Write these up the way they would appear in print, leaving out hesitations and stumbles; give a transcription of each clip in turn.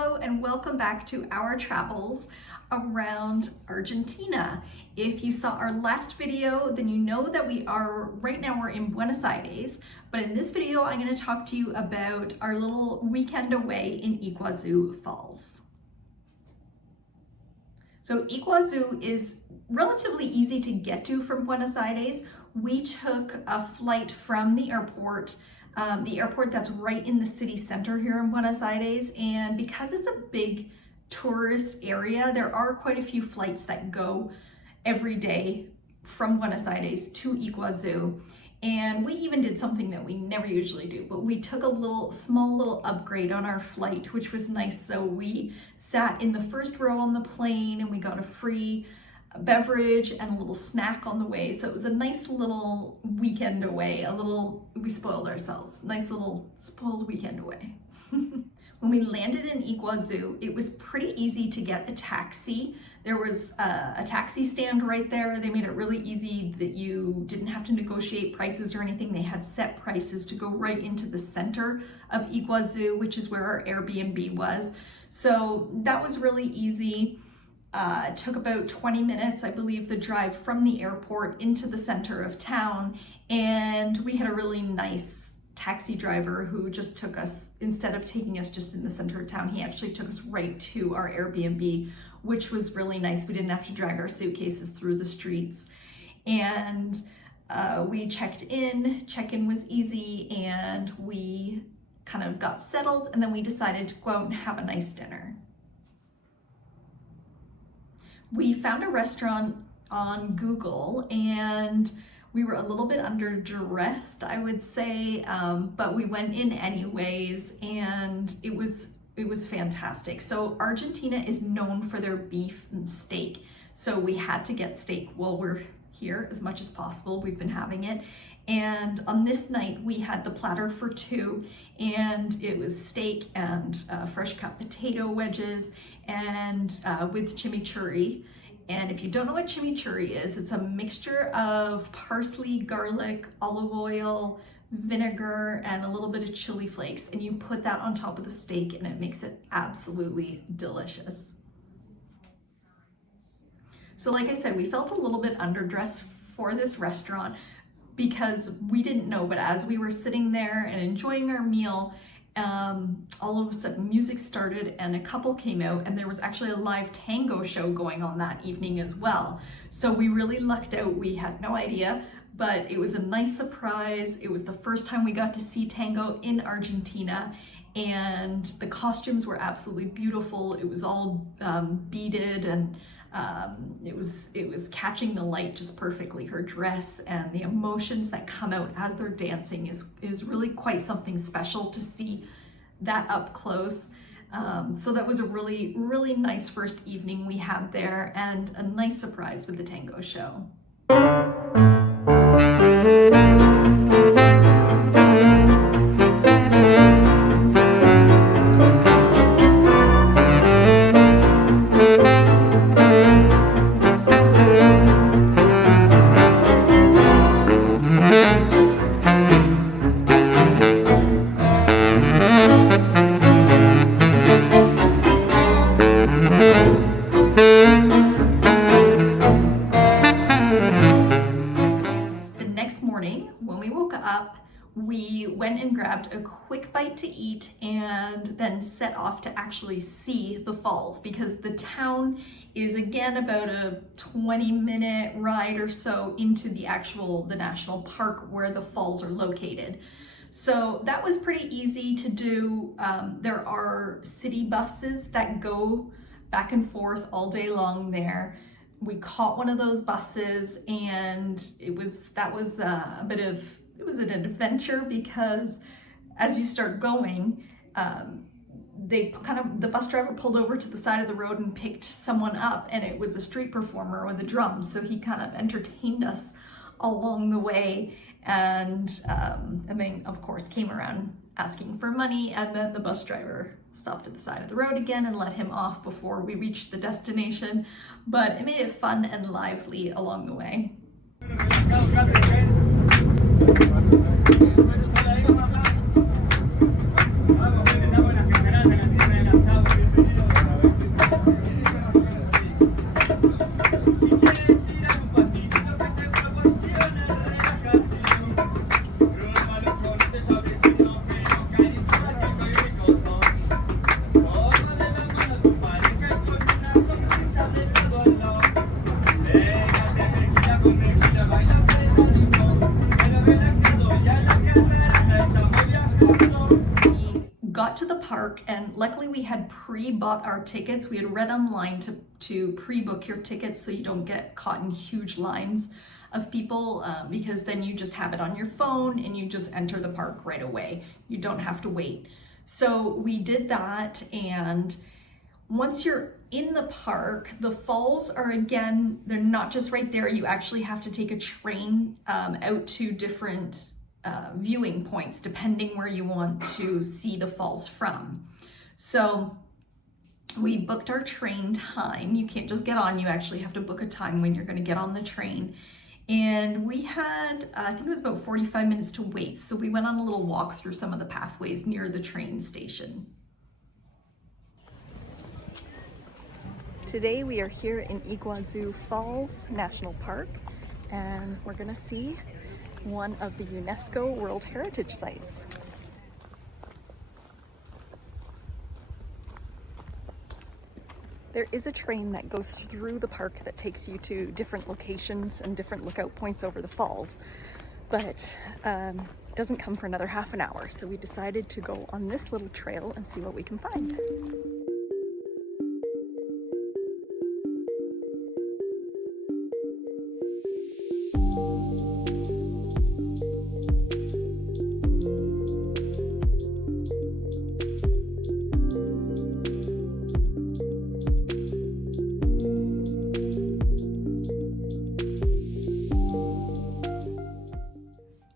Hello and welcome back to our travels around Argentina. If you saw our last video, then you know that right now we're in Buenos Aires, but in this video I'm going to talk to you about our little weekend away in Iguazú Falls. So Iguazú is relatively easy to get to from Buenos Aires. We took a flight from the airport that's right in the city center here in Buenos Aires, and because it's a big tourist area, there are quite a few flights that go every day from Buenos Aires to Iguazú. And we even did something that we never usually do, but we took a small little upgrade on our flight, which was nice. So we sat in the first row on the plane and we got a free beverage and a little snack on the way. So it was a nice little weekend away, we spoiled ourselves, nice little spoiled weekend away. When we landed in Iguazú, it was pretty easy to get a taxi. There was a taxi stand right there. They made it really easy that you didn't have to negotiate prices or anything. They had set prices to go right into the center of Iguazú, which is where our Airbnb was. So that was really easy. It took about 20 minutes, I believe, the drive from the airport into the center of town. And we had a really nice taxi driver who just took us, instead of taking us just in the center of town, he actually took us right to our Airbnb, which was really nice. We didn't have to drag our suitcases through the streets. And we checked in, check-in was easy, and we kind of got settled, and then we decided to go out and have a nice dinner. We found a restaurant on Google and we were a little bit underdressed, I would say, but we went in anyways, and it was fantastic. So Argentina is known for their beef and steak. So we had to get steak while we're here as much as possible. We've been having it. And on this night, we had the platter for two, and it was steak and fresh cut potato wedges and with chimichurri. And if you don't know what chimichurri is, it's a mixture of parsley, garlic, olive oil, vinegar, and a little bit of chili flakes. And you put that on top of the steak and it makes it absolutely delicious. So like I said, we felt a little bit underdressed for this restaurant because we didn't know, but as we were sitting there and enjoying our meal, all of a sudden music started and a couple came out, and there was actually a live tango show going on that evening as well. So we really lucked out. We had no idea, but it was a nice surprise. It was the first time we got to see tango in Argentina, and the costumes were absolutely beautiful. It was all beaded, and it was catching the light just perfectly. Her dress and the emotions that come out as they're dancing is really quite something special to see that up close. So that was a really, really nice first evening we had there, and a nice surprise with the tango show. We went and grabbed a quick bite to eat and then set off to actually see the falls, because the town is again about a 20-minute ride or so into the national park where the falls are located. So that was pretty easy to do. There are city buses that go back and forth all day long there. We caught one of those buses, and it was an adventure, because as you start going, the bus driver pulled over to the side of the road and picked someone up, and it was a street performer with a drum. So he kind of entertained us along the way, and then of course came around asking for money, and then the bus driver stopped at the side of the road again and let him off before we reached the destination. But it made it fun and lively along the way. park, and luckily we had pre-bought our tickets. We had read online to pre-book your tickets so you don't get caught in huge lines of people, because then you just have it on your phone and you just enter the park right away. You don't have to wait. So we did that, and once you're in the park, the falls are, again, they're not just right there. You actually have to take a train out to different viewing points depending where you want to see the falls from. So we booked our train time. You can't just get on, you actually have to book a time when you're going to get on the train. And we had, I think it was about 45 minutes to wait. So we went on a little walk through some of the pathways near the train station. Today we are here in Iguazú Falls National Park, and we're gonna see one of the UNESCO World Heritage Sites. There is a train that goes through the park that takes you to different locations and different lookout points over the falls, but doesn't come for another half an hour. So we decided to go on this little trail and see what we can find.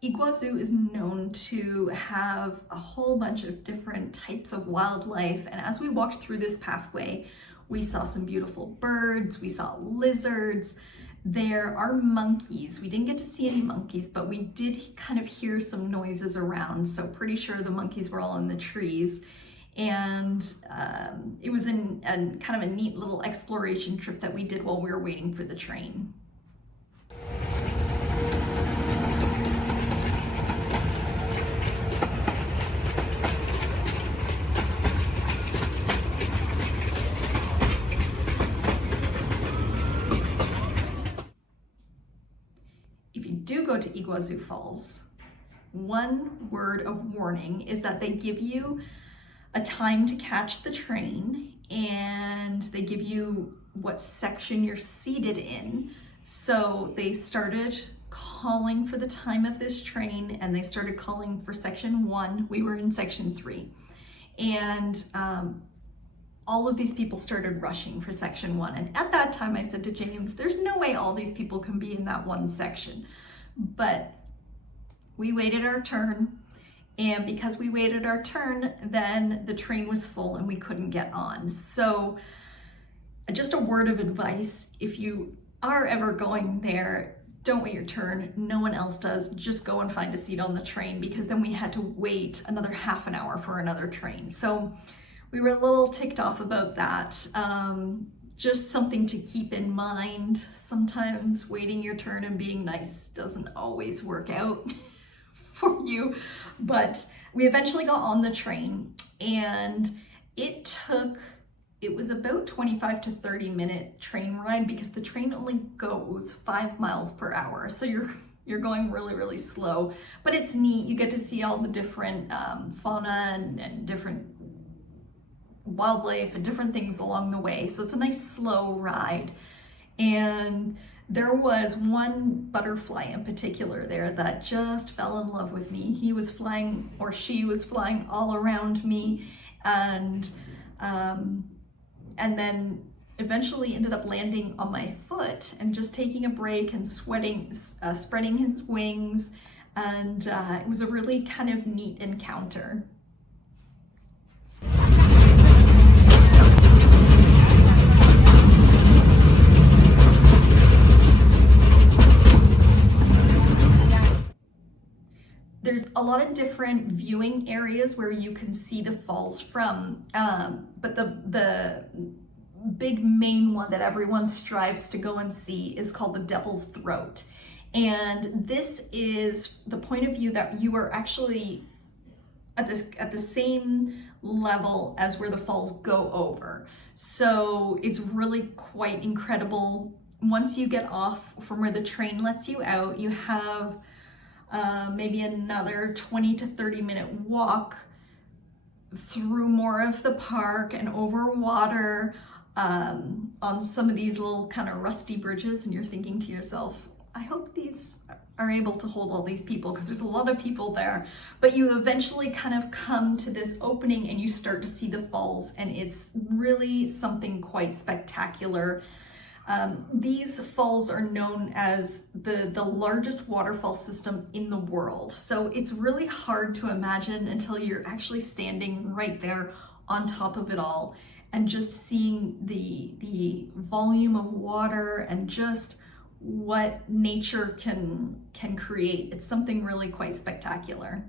Iguazú is known to have a whole bunch of different types of wildlife, and as we walked through this pathway, we saw some beautiful birds, we saw lizards, there are monkeys. We didn't get to see any monkeys, but we did kind of hear some noises around, so pretty sure the monkeys were all in the trees. And it was kind of a neat little exploration trip that we did while we were waiting for the train. Go to Iguazú Falls, one word of warning is that they give you a time to catch the train, and they give you what section you're seated in. So they started calling for the time of this train, and they started calling for section 1. We were in section 3, and all of these people started rushing for section 1. And at that time I said to James, there's no way all these people can be in that one section. But we waited our turn, and because we waited our turn, then the train was full and we couldn't get on. So just a word of advice, if you are ever going there, don't wait your turn. No one else does. Just go and find a seat on the train, because then we had to wait another half an hour for another train. So we were a little ticked off about that. Just something to keep in mind. Sometimes waiting your turn and being nice doesn't always work out for you. But we eventually got on the train, and it was about 25 to 30 minute train ride, because the train only goes 5 miles per hour. So you're going really, really slow, but it's neat. You get to see all the different fauna and different wildlife and different things along the way. So it's a nice slow ride. And there was one butterfly in particular there that just fell in love with me. He was flying, or she was flying all around me, and then eventually ended up landing on my foot and just taking a break and spreading his wings. And it was a really kind of neat encounter. There's a lot of different viewing areas where you can see the falls from, but the big main one that everyone strives to go and see is called the Devil's Throat. And this is the point of view that you are actually at the same level as where the falls go over. So it's really quite incredible. Once you get off from where the train lets you out, you have maybe another 20 to 30 minute walk through more of the park and over water on some of these little kind of rusty bridges, and you're thinking to yourself, I hope these are able to hold all these people, because there's a lot of people there. But you eventually kind of come to this opening and you start to see the falls, and it's really something quite spectacular. These falls are known as the largest waterfall system in the world. So it's really hard to imagine until you're actually standing right there on top of it all and just seeing the volume of water and just what nature can create. It's something really quite spectacular.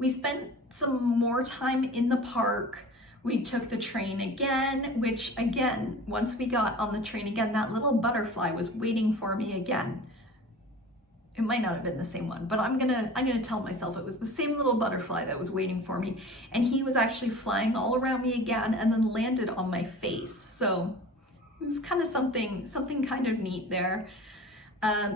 We spent some more time in the park. We took the train again, which again, once we got on the train again, that little butterfly was waiting for me again. It might not have been the same one, but I'm gonna tell myself it was the same little butterfly that was waiting for me. And he was actually flying all around me again and then landed on my face. So it was kind of something kind of neat there.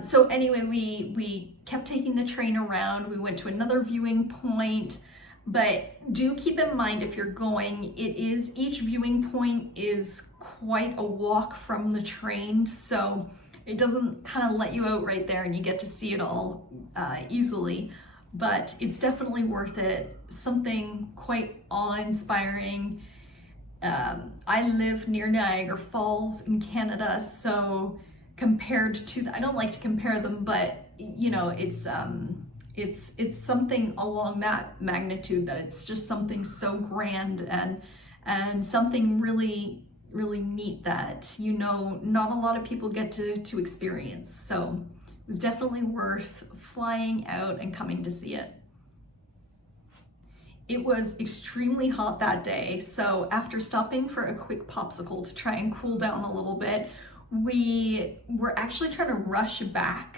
So anyway, we kept taking the train around. We went to another viewing point, but do keep in mind if you're going, each viewing point is quite a walk from the train. So it doesn't kind of let you out right there and you get to see it all easily, but it's definitely worth it. Something quite awe-inspiring. I live near Niagara Falls in Canada, so compared to, I don't like to compare them, but you know, it's something along that magnitude, that it's just something so grand and something really neat that, you know, not a lot of people get to experience. So it was definitely worth flying out and coming to see it. It was extremely hot that day, so after stopping for a quick popsicle to try and cool down a little bit, we were actually trying to rush back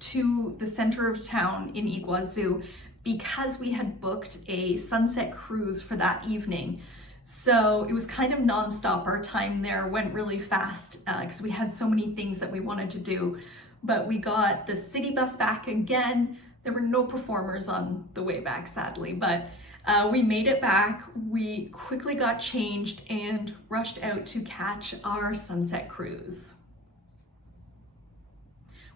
to the center of town in Iguazú because we had booked a sunset cruise for that evening. So it was kind of nonstop. Our time there went really fast because we had so many things that we wanted to do. But we got the city bus back again. There were no performers on the way back, sadly, but we made it back. We quickly got changed and rushed out to catch our sunset cruise.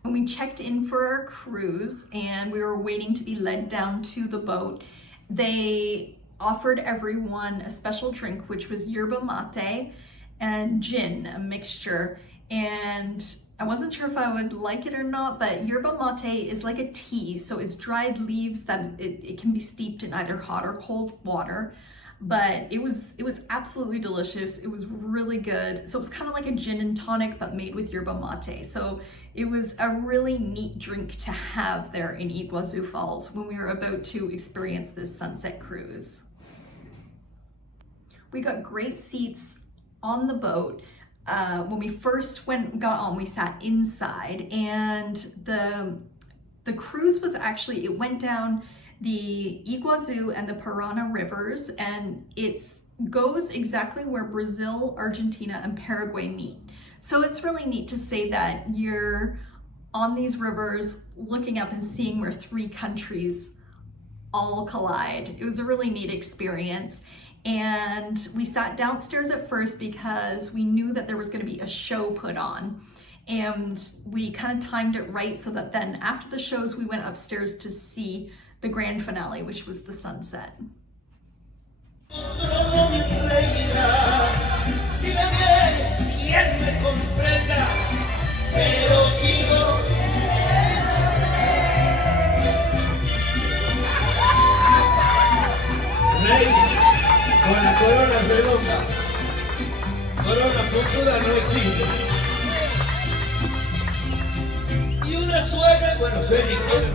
When we checked in for our cruise and we were waiting to be led down to the boat, they offered everyone a special drink, which was yerba mate and gin, a mixture. And I wasn't sure if I would like it or not, but yerba mate is like a tea. So it's dried leaves that it can be steeped in either hot or cold water. But it was absolutely delicious. It was really good. So it was kind of like a gin and tonic, but made with yerba mate. So it was a really neat drink to have there in Iguazú Falls when we were about to experience this sunset cruise. We got great seats on the boat. When we first got on, we sat inside, and the cruise was actually, it went down the Iguazú and the Parana rivers, and it goes exactly where Brazil, Argentina, and Paraguay meet. So it's really neat to say that you're on these rivers looking up and seeing where three countries all collide. It was a really neat experience. And we sat downstairs at first because we knew that there was going to be a show put on. And we kind of timed it right so that then after the shows, we went upstairs to see the grand finale, which was the sunset. Rey con la corona redonda. Corona puntuda no existe. Y una suegra en Buenos Aires.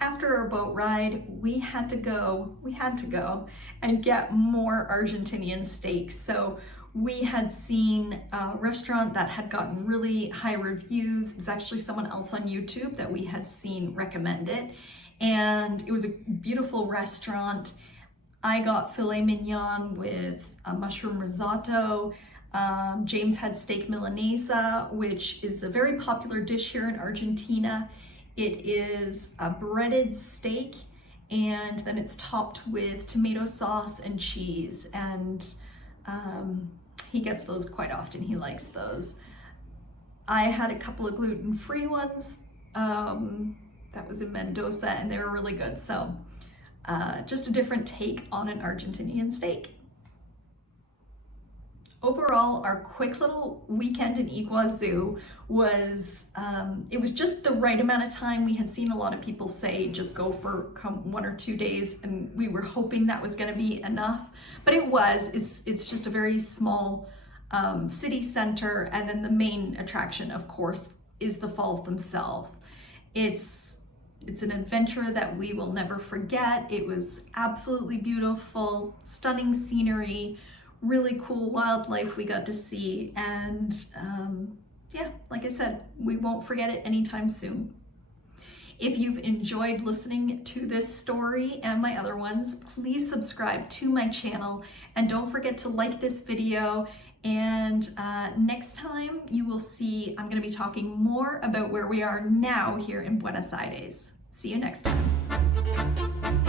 After our boat ride, we had to go and get more Argentinian steaks. So we had seen a restaurant that had gotten really high reviews. It was actually someone else on YouTube that we had seen recommend it. And it was a beautiful restaurant. I got filet mignon with a mushroom risotto. James had steak milanesa, which is a very popular dish here in Argentina. It is a breaded steak, and then it's topped with tomato sauce and cheese, and he gets those quite often. He likes those. I had a couple of gluten-free ones. That was in Mendoza, and they were really good. So just a different take on an Argentinian steak. Overall, our quick little weekend in Iguazú was, it was just the right amount of time. We had seen a lot of people say just go for 1 or 2 days, and we were hoping that was gonna be enough, but it was. It's just a very small city center, and then the main attraction, of course, is the falls themselves. It's an adventure that we will never forget. It was absolutely beautiful, stunning scenery, really cool wildlife we got to see, and yeah, like I said, we won't forget it anytime soon. If you've enjoyed listening to this story and my other ones, please subscribe to my channel, and don't forget to like this video. And next time you will see, I'm going to be talking more about where we are now here in Buenos Aires. See you next time.